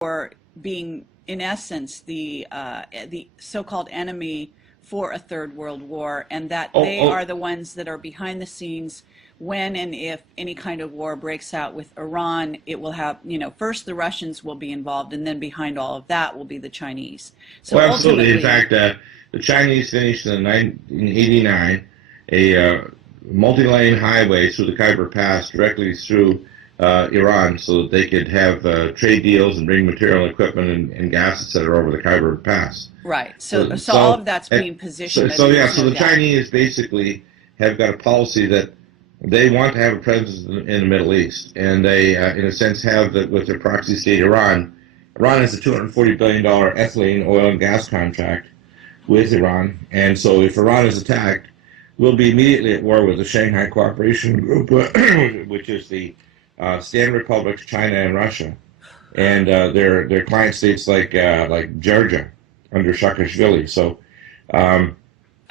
for being, in essence, the so-called enemy for a third world war, and that Oh, they oh, are the ones that are behind the scenes when and if any kind of war breaks out with Iran. It will have, first the Russians will be involved, and then behind all of that will be the Chinese. So well, absolutely. In ultimately, fact, the Chinese finished in 1989 a multi-lane highway through the Khyber Pass directly through Iran, so that they could have trade deals and bring material, equipment, and gas, etc., over the Khyber Pass. right. So, So all of so, that's uh, being positioned. I so mean, yeah. there's So no the doubt. Chinese basically have got a policy that they want to have a presence in the Middle East, and they, in a sense, have that with their proxy state Iran. Iran has a $240 billion ethylene, oil, and gas contract with Iran, and so if Iran is attacked, we'll be immediately at war with the Shanghai Cooperation Group, which is the Standard Republics, China, and Russia, and their client states like Georgia under Saakashvili. So. Um,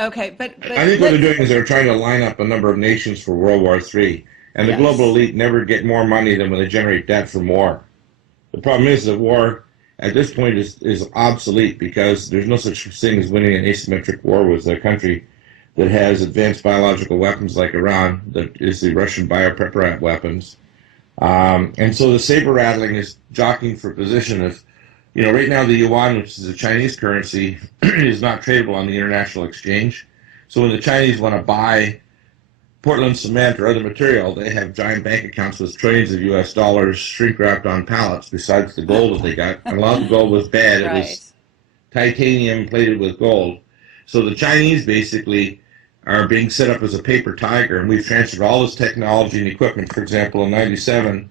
Okay, I but think what they're let doing is they're trying to line up a number of nations for World War III, and the global yes. elite never get more money than when they generate debt from war. The problem is that war at this point is obsolete because there's no such thing as winning an asymmetric war with a country that has advanced biological weapons like Iran, that is the Russian biopreparat weapons. And so the saber rattling is jockeying for position. If right now the yuan, which is a Chinese currency, is not tradable on the international exchange. So when the Chinese want to buy Portland cement or other material, they have giant bank accounts with trillions of US dollars shrink wrapped on pallets besides the gold that they got. And a lot of the gold was bad. It Right. was titanium plated with gold. So the Chinese basically are being set up as a paper tiger, and we've transferred all this technology and equipment. For example, in '97,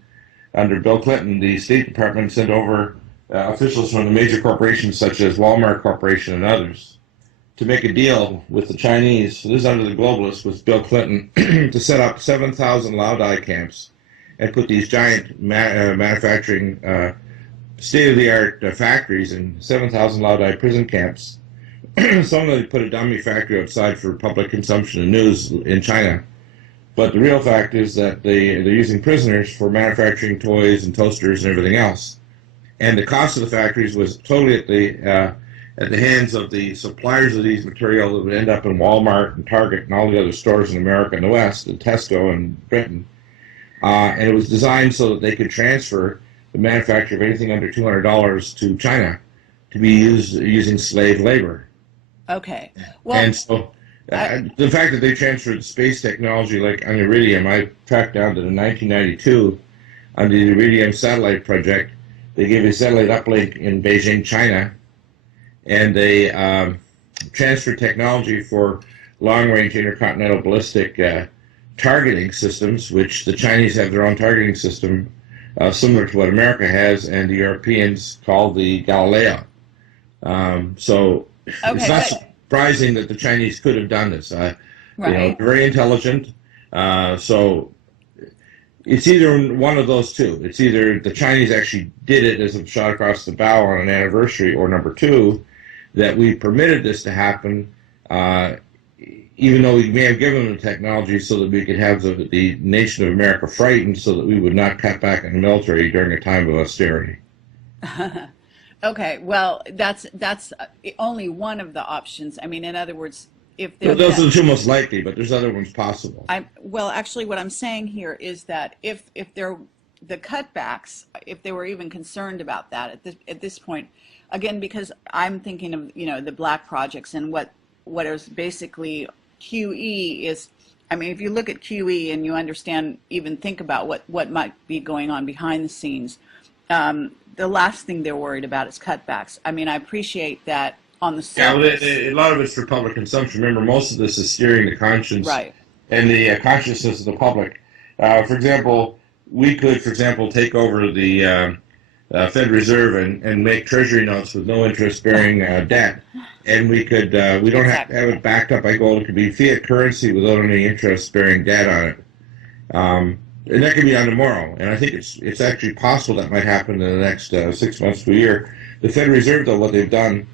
under Bill Clinton, the State Department sent over officials from the major corporations such as Walmart Corporation and others to make a deal with the Chinese. So this is under the globalists with Bill Clinton to set up 7,000 Laodai camps and put these giant manufacturing state-of-the-art factories in 7,000 Laodai prison camps. Some of them put a dummy factory outside for public consumption and news in China. But the real fact is that they're using prisoners for manufacturing toys and toasters and everything else. And the cost of the factories was totally at the hands of the suppliers of these materials that would end up in Walmart and Target and all the other stores in America and the West, and Tesco and Britain. And it was designed so that they could transfer the manufacture of anything under $200 to China to be used using slave labor. Okay. And Well, so I, the fact that they transferred space technology like on Iridium, I tracked down that in 1992, under the Iridium satellite project, they gave a satellite uplink in Beijing, China, and they transferred technology for long-range intercontinental ballistic targeting systems, which the Chinese have their own targeting system similar to what America has, and the Europeans called the Galileo. So it's okay, not but surprising that the Chinese could have done this. right. Very intelligent. So it's either one of those two. It's either the Chinese actually did it as a shot across the bow on an anniversary, or number two, that we permitted this to happen, even though we may have given them the technology so that we could have the nation of America frightened so that we would not cut back on the military during a time of austerity. Okay, well, that's only one of the options. I mean, in other words, if So they're those are that the two most likely, but there's other ones possible. well, actually, what I'm saying here is that if they're the cutbacks, if they were even concerned about that at this point, again, because I'm thinking of the black projects and what is basically QE is. I mean, if you look at QE and you understand, even think about what might be going on behind the scenes, the last thing they're worried about is cutbacks. I mean, I appreciate that on the Yeah, well, surface, a lot of it's for public consumption. Remember, most of this is steering the conscience right? and the consciousness of the public. For example, we could, for example, take over the Fed Reserve and make Treasury notes with no interest-bearing debt, and we don't have to Exactly have it right. backed up by gold. It could be fiat currency without any interest-bearing debt on it. And that could be done tomorrow. And I think it's actually possible that might happen in the next 6 months to a year. The Fed Reserve, though, what they've done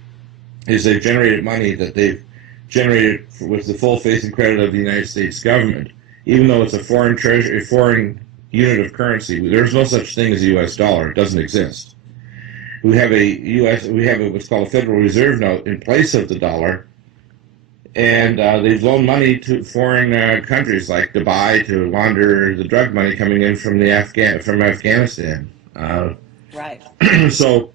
is they've generated money that they've generated with the full faith and credit of the United States government, even though it's a foreign treasury, a foreign unit of currency. There's no such thing as the U.S. dollar; it doesn't exist. we have what's called a Federal Reserve note in place of the dollar, and they've loaned money to foreign countries like Dubai to launder the drug money coming in from from Afghanistan. Right. So,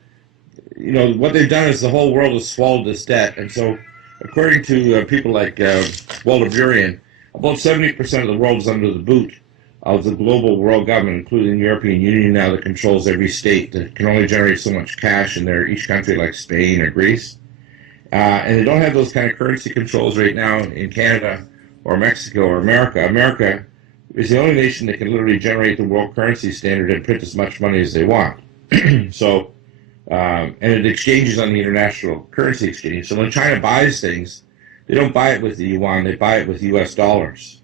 what they've done is the whole world has swallowed this debt, and so, according to people like Walter Burian, about 70% of the world is under the boot of the global world government, including the European Union now, that controls every state, that can only generate so much cash in each country, like Spain or Greece. And they don't have those kind of currency controls right now in Canada or Mexico or America. America is the only nation that can literally generate the world currency standard and print as much money as they want. So, and it exchanges on the international currency exchange. So when China buys things, they don't buy it with the yuan, they buy it with US dollars.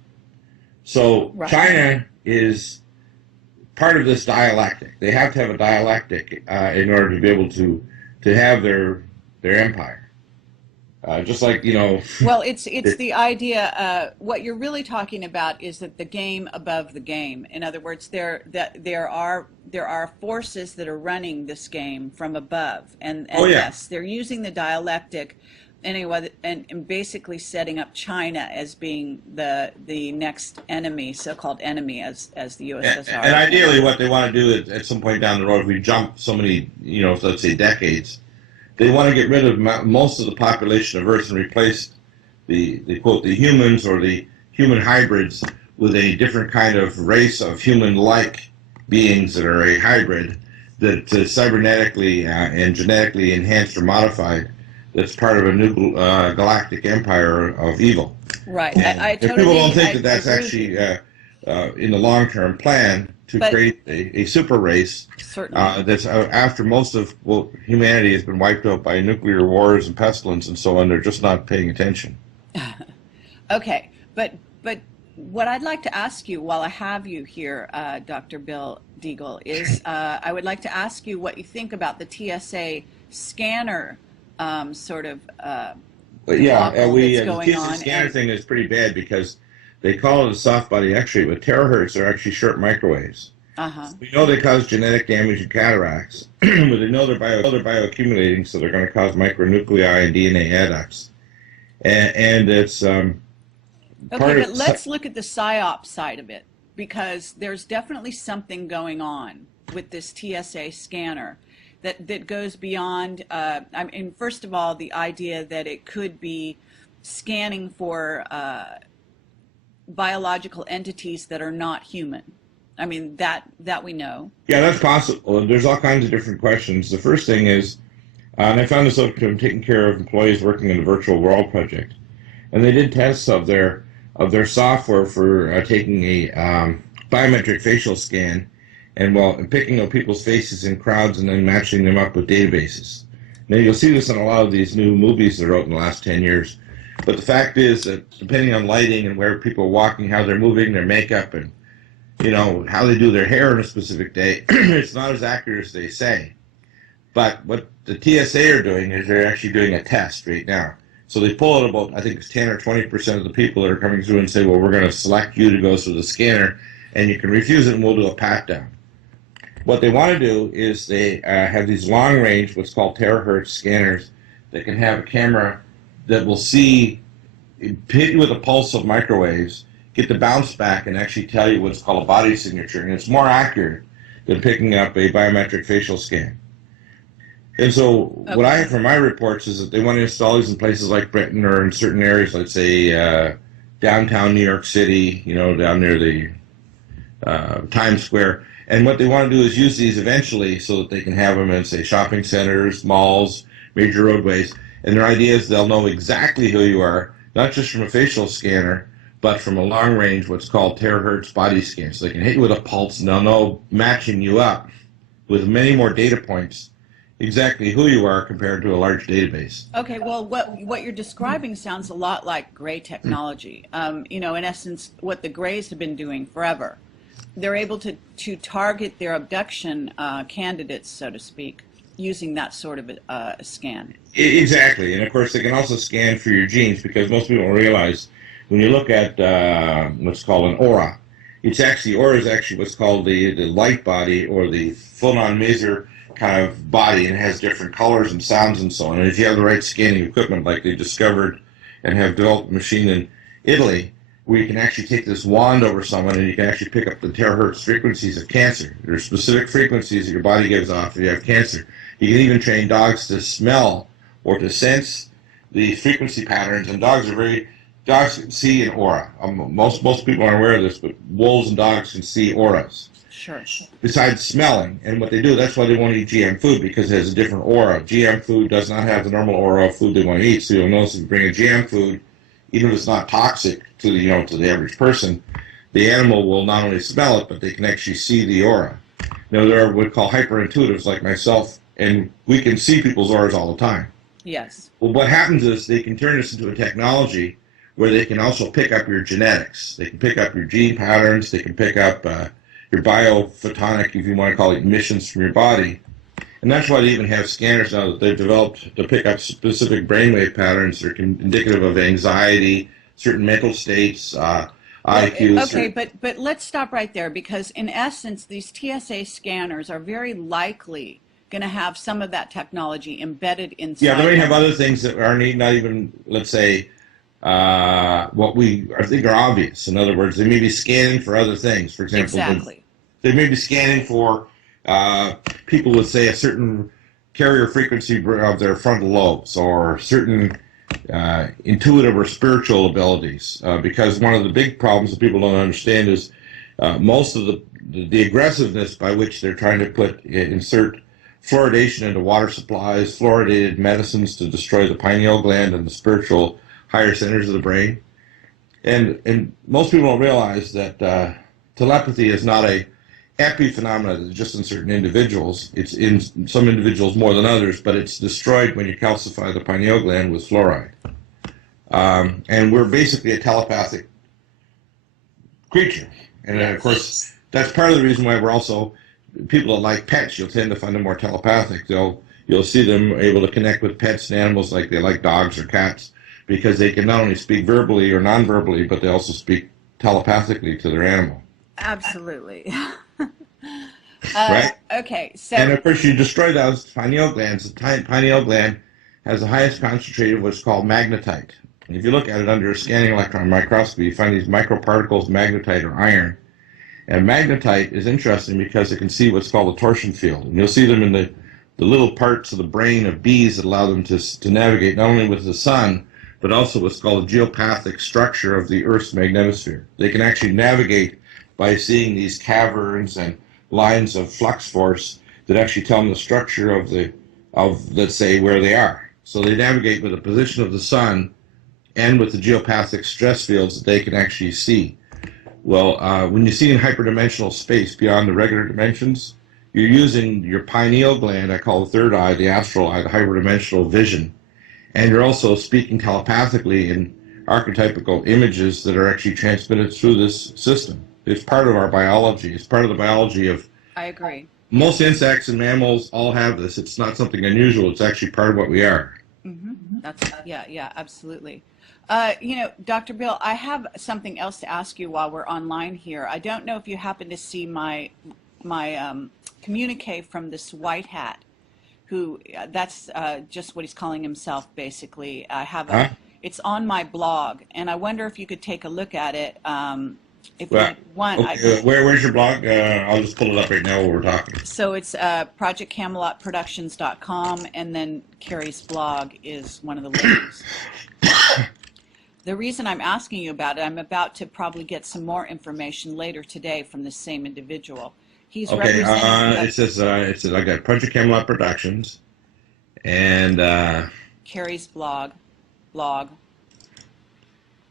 So Right. China is part of this dialectic. They have to have a dialectic in order to be able to have their empire. Just like, Well, it's the idea. What you're really talking about is that the game above the game. In other words, there are forces that are running this game from above, and Oh, yeah. yes, they're using the dialectic anyway, and basically setting up China as being the next enemy, so-called enemy, as the USSR. And ideally, what they want to do is, at some point down the road, if we jump so many, let's say decades, they want to get rid of most of the population of Earth and replace the quote, the humans or the human hybrids with a different kind of race of human-like beings that are a hybrid, that is cybernetically and genetically enhanced or modified, that's part of a new galactic empire of evil. Right. And I if totally. people don't think I that that's agree. actually in the long-term plan to But- create a super race Certainly. that's after most of humanity has been wiped out by nuclear wars and pestilence and so on, they're just not paying attention. Okay, but what I'd like to ask you while I have you here, Dr. Bill Deagle, is I would like to ask you what you think about the TSA scanner sort of But yeah, debacle the that's going TSA on. scanner thing is pretty bad because they call it a soft body X-ray, but terahertz are actually short microwaves. Uh-huh. We know they cause genetic damage and cataracts, but they know they're bioaccumulating, so they're going to cause micronuclei and DNA adducts. And it's Okay, part but of. let's look at the PSYOP side of it, because there's definitely something going on with this TSA scanner that goes beyond, I mean, first of all, the idea that it could be scanning for biological entities that are not human. I mean, that we know. Yeah, that's possible. There's all kinds of different questions. The first thing is, and I found this out because I'm taking care of employees working in the Virtual World project, and they did tests of their software for taking a biometric facial scan and picking up people's faces in crowds and then matching them up with databases. Now you'll see this in a lot of these new movies that are out in the last 10 years. But the fact is that depending on lighting and where people are walking, how they're moving, their makeup, and how they do their hair on a specific day, it's not as accurate as they say. But what the TSA are doing is they're actually doing a test right now. So they pull out about, I think it's 10 or 20% of the people that are coming through and say, well, we're going to select you to go through the scanner, and you can refuse it, and we'll do a pat-down. What they want to do is they have these long-range, what's called terahertz scanners, that can have a camera that will hit you with a pulse of microwaves, get the bounce back, and actually tell you what's called a body signature. And it's more accurate than picking up a biometric facial scan. And so what I have from my reports is that they want to install these in places like Britain or in certain areas, let's say downtown New York City, down near the Times Square. And what they want to do is use these eventually so that they can have them in, say, shopping centers, malls, major roadways. And their idea is they'll know exactly who you are, not just from a facial scanner, but from a long-range, what's called terahertz body scan. So they can hit you with a pulse, and they'll know, matching you up with many more data points, exactly who you are compared to a large database. Okay, well, what you're describing sounds a lot like gray technology. In essence, what the Greys have been doing forever. They're able to target their abduction candidates, so to speak, using that sort of a scan. Exactly, and of course they can also scan for your genes, because most people don't realize when you look at what's called an aura, aura is actually what's called the light body or the photon kind of body and has different colors and sounds and so on. And if you have the right scanning equipment, like they discovered and have developed a machine in Italy, where you can actually take this wand over someone and you can actually pick up the terahertz frequencies of cancer. There are specific frequencies that your body gives off if you have cancer. You can even train dogs to smell or to sense the frequency patterns, and dogs can see an aura. Most people aren't aware of this, but wolves and dogs can see auras. Sure. Besides smelling, and what they do, that's why they won't eat GM food, because it has a different aura. GM food does not have the normal aura of food they want to eat. So you'll notice if you bring a GM food, even if it's not toxic to the average person, the animal will not only smell it, but they can actually see the aura. Now there are what we call hyperintuitives like myself, and we can see people's auras all the time. Yes. Well, what happens is they can turn this into a technology where they can also pick up your genetics. They can pick up your gene patterns. They can pick up your biophotonic, if you want to call it, emissions from your body. And that's why they even have scanners now that they've developed to pick up specific brainwave patterns that are indicative of anxiety, certain mental states, IQ. Okay, but let's stop right there, because in essence, these TSA scanners are very likely going to have some of that technology embedded inside. Yeah, they may have other things that are not even, let's say, what I think are obvious. In other words, they may be scanning for other things. For example, Exactly. they may be scanning for people with, say, a certain carrier frequency of their frontal lobes, or certain intuitive or spiritual abilities. Because one of the big problems that people don't understand is most of the aggressiveness by which they're trying to insert fluoridation into water supplies, fluoridated medicines to destroy the pineal gland and the spiritual higher centers of the brain. And most people don't realize that telepathy is not a epiphenomenon that's just in certain individuals. It's in some individuals more than others, but it's destroyed when you calcify the pineal gland with fluoride. And we're basically a telepathic creature. And of course, that's part of the reason why we're also, people that like pets, you'll tend to find them more telepathic. You'll see them able to connect with pets and animals like they like dogs or cats, because they can not only speak verbally or non-verbally, but they also speak telepathically to their animal. Absolutely. Right? Okay, so... And of course, you destroy those pineal glands. The pineal gland has the highest concentration of what's called magnetite. And if you look at it under a scanning electron microscopy, you find these microparticles, magnetite or iron. And magnetite is interesting because it can see what's called a torsion field. And you'll see them in the little parts of the brain of bees that allow them to navigate not only with the sun, but also what's called a geopathic structure of the Earth's magnetosphere. They can actually navigate by seeing these caverns and lines of flux force that actually tell them the structure of let's say, where they are. So they navigate with the position of the sun and with the geopathic stress fields that they can actually see. Well, when you see in hyperdimensional space beyond the regular dimensions, you're using your pineal gland, I call the third eye, the astral eye, the hyperdimensional vision, and you're also speaking telepathically in archetypical images that are actually transmitted through this system. It's part of our biology. It's part of the biology of... I agree. Most insects and mammals all have this. It's not something unusual. It's actually part of what we are. Mm-hmm. Yeah, absolutely. Dr. Bill, I have something else to ask you while we're online here. I don't know if you happen to see my communique from this white hat, who that's just what he's calling himself, basically. I have it's on my blog, and I wonder if you could take a look at it. If you want. Okay, where's your blog? I'll just pull it up right now while we're talking. So it's projectcamelotproductions.com, and then Kerry's blog is one of the links. The reason I'm asking you about it, I'm about to probably get some more information later today from the same individual. He's it says I got Project Camelot Productions, and Kerry's blog.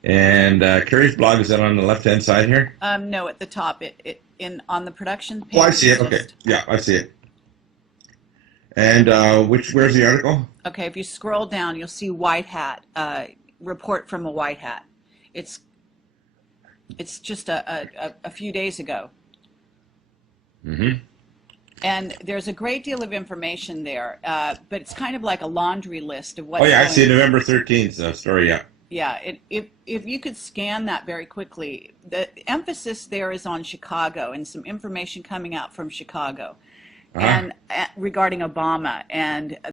And Kerry's blog, is that on the left-hand side here? No, at the top. On the production page. Oh, I see it. Okay, yeah, I see it. And where's the article? Okay, if you scroll down, you'll see White Hat. Report from a White Hat. It's just a few days ago. Mm-hmm. And there's a great deal of information there, but it's kind of like a laundry list of what's I see November 13th story, yeah. Yeah, if you could scan that very quickly, the emphasis there is on Chicago and some information coming out from Chicago. Uh-huh. and regarding Obama and